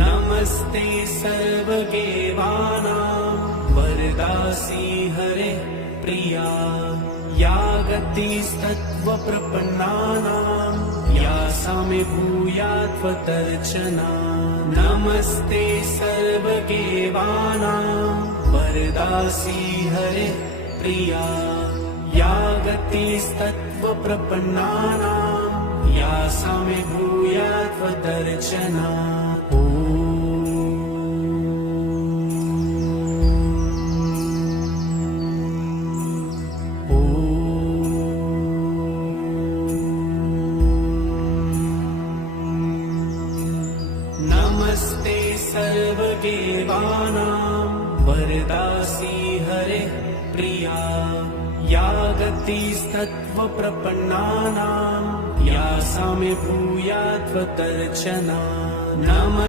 नमस्ते सर्वदेवानां वरदासी हरे प्रिया या गतिस्तत्त्वप्रपन्नानां या सा मे भूयात्वतर्चना। नमस्ते सर्वदेवानां वरदासी हरे प्रिया या गतिस्तत्त्वप्रपन्नानां या सा मे भूयात्वतर्चना। नमस्ते सर्वदेवानां वरदासी हरे प्रिया या गतिस्तत्त्वप्रपन्नानां या सा मे भूयात्वतर्चना।